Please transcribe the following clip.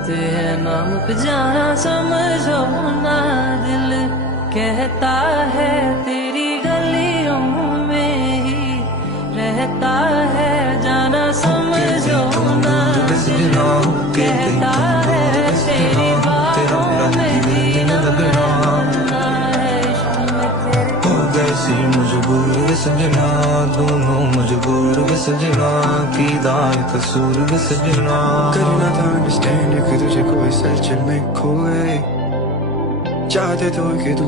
लिखते हैं नाम पे जाना समझो ना, दिल कहता है तेरी गलियों में ही रहता है, जाना समझो ना, दिल कहता है तेरी बाहों में जीना है, इश्क में तेरे हो गए सी मजबूर वे सजना, दोनों मजबूर वे सजना, की दाए कसूर वे सजना। करना था अंडरस्टैंड कि तुझे कोई सच में खोए, चाहते तो कि तू